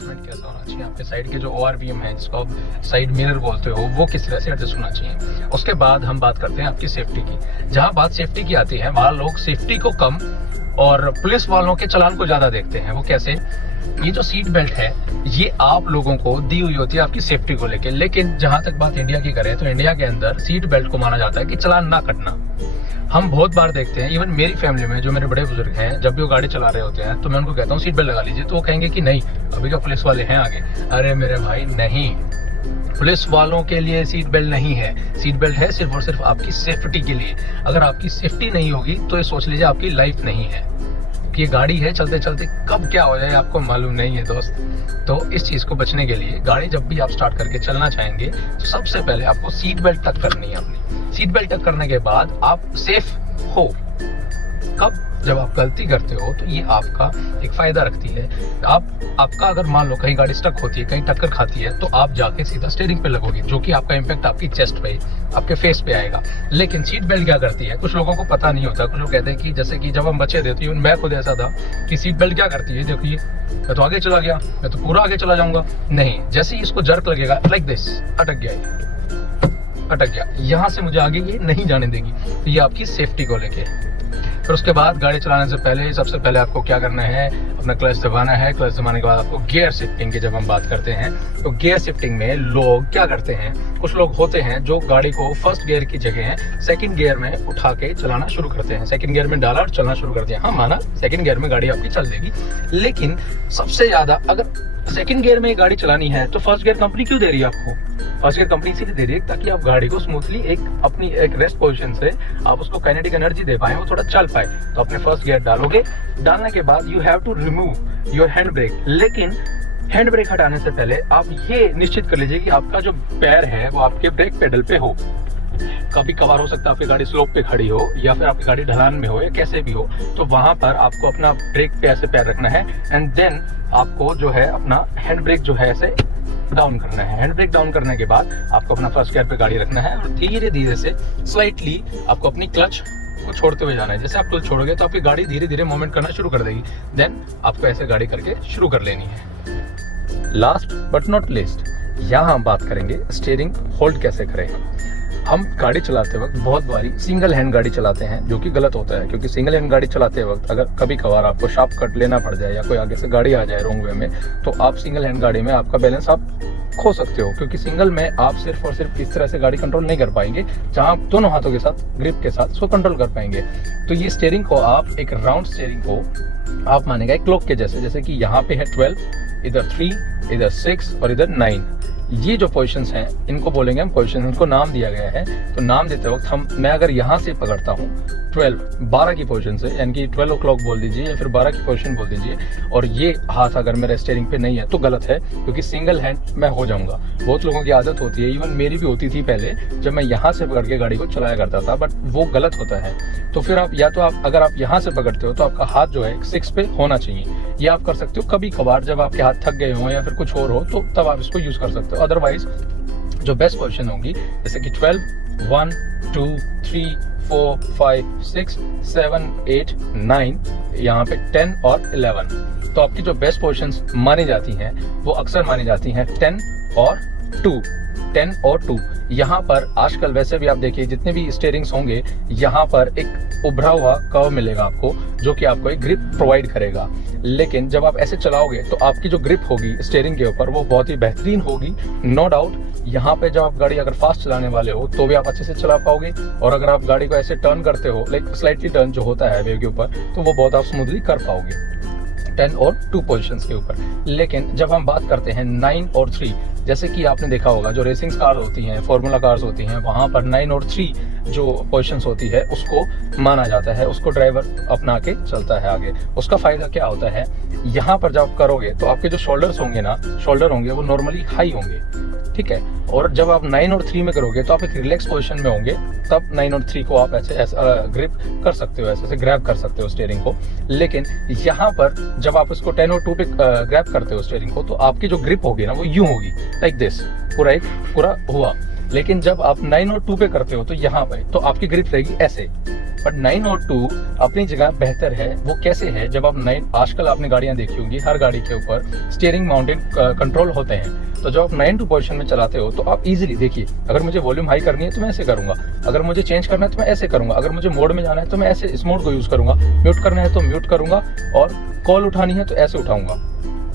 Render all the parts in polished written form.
Adjustment कैसा होना चाहिए, आपके साइड के जो ORVM है जिसको आप साइड मिरर बोलते हो वो किस तरह से एडजस्ट होना चाहिए। उसके बाद हम बात करते हैं आपकी सेफ्टी की। जहाँ बात सेफ्टी की आती है वहाँ लोग सेफ्टी को कम और पुलिस वालों के चालान को ज्यादा देखते हैं। वो कैसे? ये जो सीट बेल्ट है ये आप लोगों को दी हुई होती है आपकी सेफ्टी को लेके, लेकिन जहां तक बात इंडिया की करें तो इंडिया के अंदर सीट बेल्ट को माना जाता है कि चालान ना कटना। हम बहुत बार देखते हैं, इवन मेरी फैमिली में जो मेरे बड़े बुजुर्ग हैं, जब भी वो गाड़ी चला रहे होते हैं तो मैं उनको कहता हूँ सीट बेल्ट लगा लीजिए, तो वो कहेंगे कि नहीं अभी का पुलिस वाले हैं आगे। अरे मेरे भाई नहीं, पुलिस वालों के लिए सीट बेल्ट नहीं है। सीट बेल्ट है सिर्फ और सिर्फ आपकी सेफ्टी के लिए। अगर आपकी सेफ्टी नहीं होगी तो ये सोच लीजिए आपकी लाइफ नहीं है, कि ये गाड़ी है चलते चलते कब क्या हो जाए आपको मालूम नहीं है दोस्त। तो इस चीज को बचने के लिए गाड़ी जब भी आप स्टार्ट करके चलना चाहेंगे तो सबसे पहले आपको सीट बेल्ट तक करनी है अपनी। सीट बेल्ट तक करने के बाद आप सेफ हो। कब? जब आप गलती करते हो तो ये आपका एक फायदा रखती है। आपका अगर मान लो कहीं गाड़ी स्टक होती है, कहीं टक्कर खाती है, तो आप जाके सीधा स्टीयरिंग पे लगोगे, जो कि आपका इम्पैक्ट आपकी चेस्ट पे, आपके फेस पे आएगा। लेकिन सीट बेल्ट क्या करती है, कुछ लोगों को पता नहीं होता। कुछ लोग कहते हैं कि जैसे कि जब हम बच्चे थे तो मैं खुद ऐसा था कि सीट बेल्ट क्या करती है, देखिए मैं तो आगे चला गया, मैं तो पूरा आगे चला जाऊंगा। नहीं, जैसे ही इसको जर्क लगेगा लाइक दिस, अटक गया, यहाँ से मुझे आगे ये नहीं जाने देगी। तो ये आपकी सेफ्टी को लेके। फिर उसके बाद गाड़ी चलाने से पहले सबसे पहले आपको क्या करना है, अपना क्लच दबाना है। क्लच दबाने के बाद आपको गियर शिफ्टिंग की जब हम बात करते हैं तो गियर शिफ्टिंग में लोग क्या करते हैं, कुछ लोग होते हैं जो गाड़ी को फर्स्ट गियर की जगह सेकंड गियर में उठा के चलाना शुरू करते हैं। सेकंड गियर में डाला और चलना शुरू कर दिया। हाँ माना सेकंड गियर में गाड़ी आपकी चल देगी, लेकिन सबसे ज्यादा अगर सेकंड गियर में गाड़ी चलानी है तो फर्स्ट गियर कंपनी क्यों दे रही है आपको? फर्स्ट गियर कंपनी इसीलिए दे रही है ताकि आप गाड़ी को स्मूथली अपनी एक रेस्ट पोजीशन से आप उसको काइनेटिक एनर्जी दे पाए, वो थोड़ा चल पाए। तो अपने फर्स्ट गियर डालोगे, डालने के बाद you have to remove your hand brake. लेकिन हैंड ब्रेक हटाने से पहले आप ये निश्चित कर लीजिए कि आपका जो पैर है वो आपके ब्रेक पेडल पे हो। कभी कभार हो सकता है आपकी गाड़ी स्लोप पे खड़ी हो या फिर आपकी गाड़ी ढलान में हो या कैसे भी हो, तो वहां पर आपको अपना ब्रेक पे ऐसे पैर रखना है एंड देन आपको जो है अपना हैंड ब्रेक जो है ऐसे डाउन करना है। हैंड ब्रेक डाउन करने के बाद आपको अपना फर्स्ट गियर पे गाड़ी रखना है और धीरे धीरे से स्लाइटली आपको अपनी क्लच को छोड़ते हुए जाना है। जैसे आप क्लच छोड़ोगे तो आपकी गाड़ी धीरे धीरे मूवमेंट करना शुरू कर देगी। देन आपको ऐसे गाड़ी करके शुरू कर लेनी है। लास्ट बट नॉट लीस्ट, यहाँ हम बात करेंगे स्टीयरिंग होल्ड कैसे करें। हम गाड़ी चलाते वक्त बहुत बारी सिंगल हैंड गाड़ी चलाते हैं, जो कि गलत होता है, क्योंकि सिंगल हैंड गाड़ी चलाते वक्त अगर कभी कभार आपको शार्प कट लेना पड़ जाए या कोई आगे से गाड़ी आ जाए रोंग वे में, तो आप सिंगल हैंड गाड़ी में आपका बैलेंस आप खो सकते हो, क्योंकि सिंगल में आप सिर्फ और सिर्फ इस तरह से गाड़ी कंट्रोल नहीं कर पाएंगे जहां आप दोनों हाथों के साथ ग्रिप के साथ उसको कंट्रोल कर पाएंगे। तो ये स्टीयरिंग को आप एक राउंड स्टीयरिंग को आप मानेगा एक क्लॉक के जैसे कि यहाँ पे है 12, इधर 3, इधर 6 और इधर 9। ये जो पोजीशंस हैं इनको बोलेंगे हम पोजीशन, इनको नाम दिया गया है। तो नाम देते वक्त मैं अगर यहाँ से पकड़ता हूँ 12 की पोजीशन से, यानी कि 12 o'clock बोल दीजिए या फिर 12 की पोजीशन बोल दीजिए, और ये हाथ अगर मेरा स्टीयरिंग पे नहीं है तो गलत है, क्योंकि सिंगल हैंड मैं हो जाऊंगा। बहुत लोगों की आदत होती है, इवन मेरी भी होती थी पहले, जब मैं यहाँ से पकड़ के गाड़ी को चलाया करता था, बट वो गलत होता है। तो फिर आप या तो आप अगर आप यहाँ से पकड़ते हो तो आपका हाथ जो है 6 पे होना चाहिए। ये आप कर सकते हो कभी कभार जब आपके हाथ थक गए हो या फिर कुछ और हो, तो तब आप इसको यूज कर सकते हो। अदरवाइज जो बेस्ट पोजीशन होगी जैसे कि 12, 1, 2, 3, 4, 5, 6, 7, 8, 9, यहाँ पे 10 और 11। तो आपकी जो बेस्ट पोजीशंस मानी जाती हैं वो अक्सर मानी जाती हैं 10 और 2। 10 और 2 यहाँ पर आजकल वैसे भी आप देखिए जितने भी स्टीयरिंग्स होंगे यहाँ पर एक उभरा हुआ कर्व मिलेगा आपको, जो कि आपको एक ग्रिप प्रोवाइड करेगा। लेकिन जब आप ऐसे चलाओगे तो आपकी जो ग्रिप होगी स्टीयरिंग के ऊपर वो बहुत ही बेहतरीन होगी, नो डाउट। यहाँ पे जब आप गाड़ी अगर फास्ट चलाने वाले हो तो भी आप अच्छे से चला पाओगे, और अगर आप गाड़ी को ऐसे टर्न करते हो लाइक स्लाइटली टर्न जो होता है वेव के ऊपर, तो वो बहुत आप स्मूथली कर पाओगे 10 और 2 पोजीशंस के ऊपर। लेकिन जब हम बात करते हैं 9 और 3, जैसे कि आपने देखा होगा जो रेसिंग कार होती हैं, फॉर्मूला कार्स होती हैं, वहाँ पर 9 और 3 जो पोजीशंस होती है उसको माना जाता है, उसको ड्राइवर अपना के चलता है आगे। उसका फायदा क्या होता है, यहाँ पर जब आप करोगे तो आपके जो शोल्डर्स होंगे वो नॉर्मली हाई होंगे, ठीक है। और जब आप 9 और 3 में करोगे तो आप एक रिलैक्स पोजीशन में होंगे, तब 9 और 3 को आप ऐसे ग्रिप कर सकते हो, ऐसे ग्रैब कर सकते हो स्टीयरिंग को। लेकिन यहाँ पर जब आप इसको 10 और 2 पे ग्रैब करते हो स्टीयरिंग को, तो आपकी जो ग्रिप होगी ना वो यूं होगी लाइक दिस, पूरा हुआ। लेकिन जब आप 9 और 2 पे करते हो तो यहाँ पे तो आपकी ग्रिप रहेगी ऐसे, बट 902 अपनी जगह बेहतर है। वो कैसे है, जब आप आजकल आपने गाड़ियां देखी होंगी, हर गाड़ी के ऊपर स्टीयरिंग माउंटेड कंट्रोल होते हैं। तो जब आप 9 पोजीशन में चलाते हो तो आप इजीली देखिए, अगर मुझे वॉल्यूम हाई करनी है तो मैं ऐसे करूंगा, अगर मुझे चेंज करना है तो मैं ऐसे करूंगा, अगर मुझे मोड में जाना है तो मैं ऐसे इस मोड को यूज करूंगा, म्यूट करना है तो म्यूट करूंगा, और कॉल उठानी है तो ऐसे उठाऊंगा।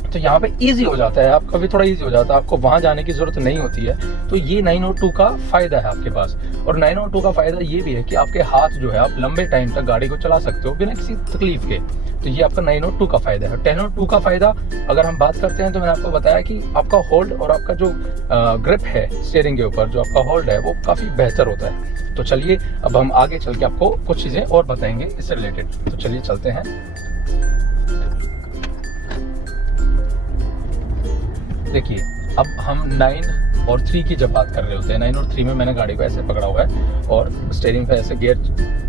तो यहाँ पे इजी हो जाता है, आपका भी थोड़ा इजी हो जाता है, आपको वहां जाने की जरूरत नहीं होती है। तो ये 902 का फायदा है आपके पास। और 902 का फायदा ये भी है कि आपके हाथ जो है, आप लंबे टाइम तक गाड़ी को चला सकते हो बिना किसी तकलीफ के। तो ये आपका 902 का फायदा है। 1002 का फायदा अगर हम बात करते हैं तो मैंने आपको बताया कि आपका होल्ड और आपका जो ग्रिप है स्टीयरिंग के ऊपर, जो आपका होल्ड है वो काफी बेहतर होता है। तो चलिए अब हम आगे चल के आपको कुछ चीजें और बताएंगे इससे रिलेटेड। तो चलिए चलते हैं। देखिए, अब हम 9 और 3 की जब बात कर रहे होते हैं, 9 और 3 में मैंने गाड़ी को ऐसे पकड़ा हुआ है और स्टीयरिंग पे ऐसे गियर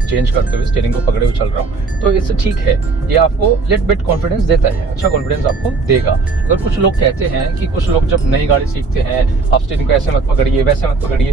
चेंज करते हुए स्टीयरिंग को पकड़े हुए चल रहा हूँ। तो इससे ठीक है, ये आपको लिट बिट कॉन्फिडेंस देता है, अच्छा कॉन्फिडेंस आपको देगा। अगर कुछ लोग कहते हैं कि कुछ लोग जब नई गाड़ी सीखते हैं, आप स्टीयरिंग को ऐसे मत पकड़िए, वैसे मत पकड़िए,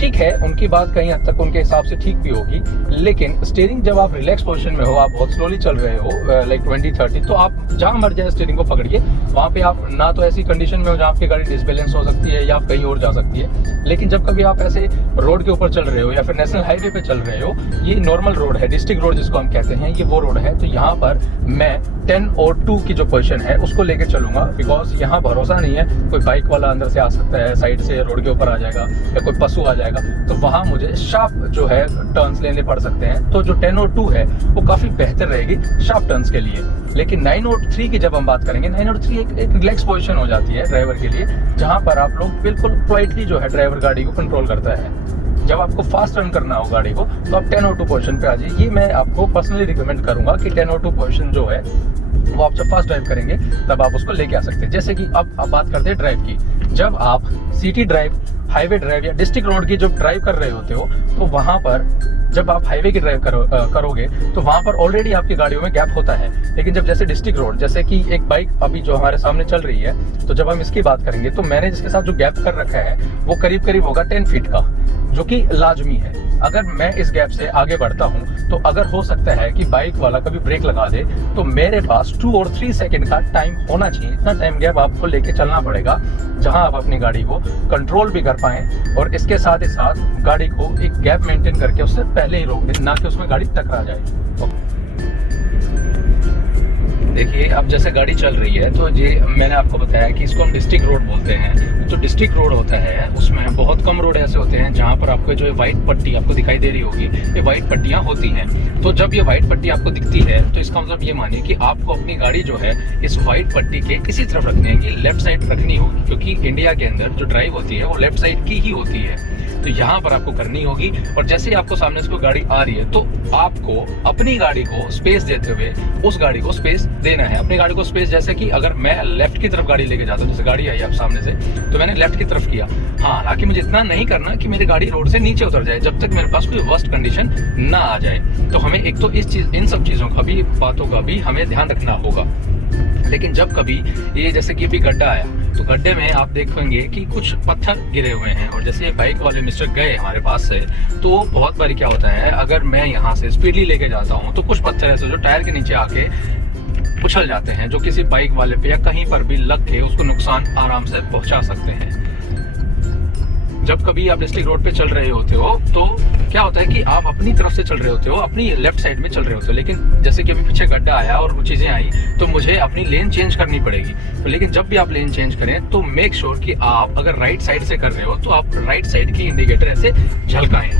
ठीक है, उनकी बात कहीं हद तक उनके हिसाब से ठीक भी होगी। लेकिन स्टीयरिंग जब आप रिलैक्स पोजीशन में हो, आप बहुत स्लोली चल रहे हो, लाइक 20-30, तो आप जहां मर जाए स्टीयरिंग को पकड़िए। वहां पे आप ना तो ऐसी कंडीशन में हो जहां आपकी गाड़ी डिसबैलेंस हो सकती है या कहीं और जा सकती है। लेकिन जब कभी आप ऐसे रोड के ऊपर चल रहे हो या फिर नेशनल हाईवे पे चल रहे हो, ये नॉर्मल रोड है, डिस्ट्रिक्ट रोड जिसको हम कहते हैं, ये वो रोड है। तो यहाँ पर मैं 10 और 2 की जो पोजीशन है उसको लेके चलूंगा, बिकॉज यहाँ भरोसा नहीं है, कोई बाइक वाला अंदर से आ सकता है, साइड से रोड के ऊपर आ जाएगा, या कोई पशु आ जाएगा, तो वहां मुझे शार्प जो है टर्न्स लेने पड़ सकते हैं। तो जो 10 और 2 है वो काफी बेहतर रहेगी शार्प टर्न्स के लिए। लेकिन 9 और 3 की जब हम बात करेंगे, 9 और 3 एक रिलैक्स पोजीशन हो जाती है ड्राइवर के लिए, जहां पर आप लोग बिल्कुल क्वाइटली जो है ड्राइवर गाड़ी को कंट्रोल करता है। जब आपको फास्ट रन करना हो गाड़ी को तो आप 10 और 2 पोजीशन पे आ जाइए। ये मैं आपको पर्सनली रिकमेंड करूंगा कि 10 और 2 पोजीशन जो है वो आप जब फास्ट ड्राइव करेंगे तब आप उसको लेके आ सकते हैं। जैसे कि अब आप बात करते हैं ड्राइव की, जब आप सिटी ड्राइव, हाईवे ड्राइव या डिस्ट्रिक्ट रोड की जब ड्राइव कर रहे होते हो, तो वहां पर जब आप हाईवे की ड्राइव करोगे तो वहां पर ऑलरेडी आपकी गाड़ियों में गैप होता है। लेकिन जब जैसे डिस्ट्रिक्ट रोड, जैसे कि एक बाइक अभी जो हमारे सामने चल रही है, तो जब हम इसकी बात करेंगे तो मैंने जिसके साथ जो गैप कर रखा है वो करीब करीब होगा 10 फीट का, जो कि लाजमी है। अगर मैं इस गैप से आगे बढ़ता हूं तो अगर हो सकता है कि बाइक वाला कभी ब्रेक लगा दे, तो मेरे पास 2 और 3 सेकंड का टाइम होना चाहिए। इतना टाइम गैप आपको लेके चलना पड़ेगा जहां आप अपनी गाड़ी को कंट्रोल भी कर पाएं, और इसके साथ ही साथ गाड़ी को एक गैप मेंटेन करके उससे पहले ही रोक दें, ना कि उसमें गाड़ी टकरा जाए। देखिए, अब जैसे गाड़ी चल रही है तो ये मैंने आपको बताया कि इसको हम डिस्ट्रिक्ट रोड बोलते हैं। तो डिस्ट्रिक्ट रोड होता है, उसमें बहुत कम रोड ऐसे होते हैं जहाँ पर आपको जो व्हाइट पट्टी आपको दिखाई दे रही होगी, ये व्हाइट पट्टियाँ होती हैं। तो जब ये व्हाइट पट्टी आपको दिखती है तो इसका मतलब ये मानिए कि आपको अपनी गाड़ी जो है इस व्हाइट पट्टी के किसी तरफ रखनी है, कि लेफ्ट साइड रखनी होगी, क्योंकि इंडिया के अंदर जो ड्राइव होती है वो लेफ्ट साइड की ही होती है। तो यहाँ पर आपको करनी होगी, और जैसे ही आपको सामने से कोई गाड़ी आ रही है तो आपको अपनी गाड़ी को स्पेस देते हुए उस गाड़ी को स्पेस देना है। अपनी गाड़ी को स्पेस, जैसे कि अगर मैं लेफ्ट की तरफ गाड़ी लेके जाता हूँ, जैसे गाड़ी आई आप सामने से, तो मैंने लेफ्ट की तरफ किया। हाँ, हालांकि मुझे इतना नहीं करना कि मेरी गाड़ी रोड से नीचे उतर जाए, जब तक मेरे पास कोई वर्स्ट कंडीशन ना आ जाए। तो हमें एक तो इन सब चीज़ों का भी, बातों का भी हमें ध्यान रखना होगा। लेकिन जब कभी ये जैसे कि अभी गड्ढा आया, तो गड्ढे में आप देखेंगे कि कुछ पत्थर गिरे हुए हैं, और जैसे बाइक वाले मिस्टर गए हमारे पास से, तो बहुत बार क्या होता है, अगर मैं यहाँ से स्पीडली लेके जाता हूँ तो कुछ पत्थर ऐसे जो टायर के नीचे आके उछल जाते हैं, जो किसी बाइक वाले पे या कहीं पर भी लग के उसको नुकसान आराम से पहुंचा सकते हैं। जब कभी आप डिस्ट्रिक्ट रोड पे चल रहे होते हो तो क्या होता है कि आप अपनी तरफ से चल रहे होते हो, अपनी लेफ्ट साइड में चल रहे होते हो, लेकिन जैसे कि अभी पीछे गड्ढा आया और वो चीज़ें आई तो मुझे अपनी लेन चेंज करनी पड़ेगी। तो लेकिन जब भी आप लेन चेंज करें तो मेक श्योर कि आप अगर राइट साइड से कर रहे हो तो आप राइट साइड की इंडिकेटर ऐसे झलकाएं।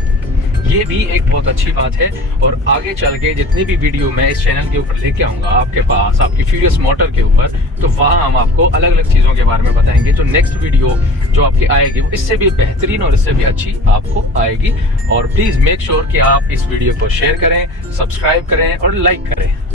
ये भी एक बहुत अच्छी बात है। और आगे चल के जितनी भी वीडियो मैं इस चैनल के ऊपर लेके आऊँगा आपके पास, आपकी फ्यूरियस मोटर के ऊपर, तो वहाँ हम आपको अलग अलग चीज़ों के बारे में बताएंगे। जो नेक्स्ट वीडियो जो आपकी आएगी वो इससे भी बेहतरीन और इससे भी अच्छी आपको आएगी। और प्लीज़ मेक श्योर कि आप इस वीडियो को शेयर करें, सब्सक्राइब करें और लाइक करें।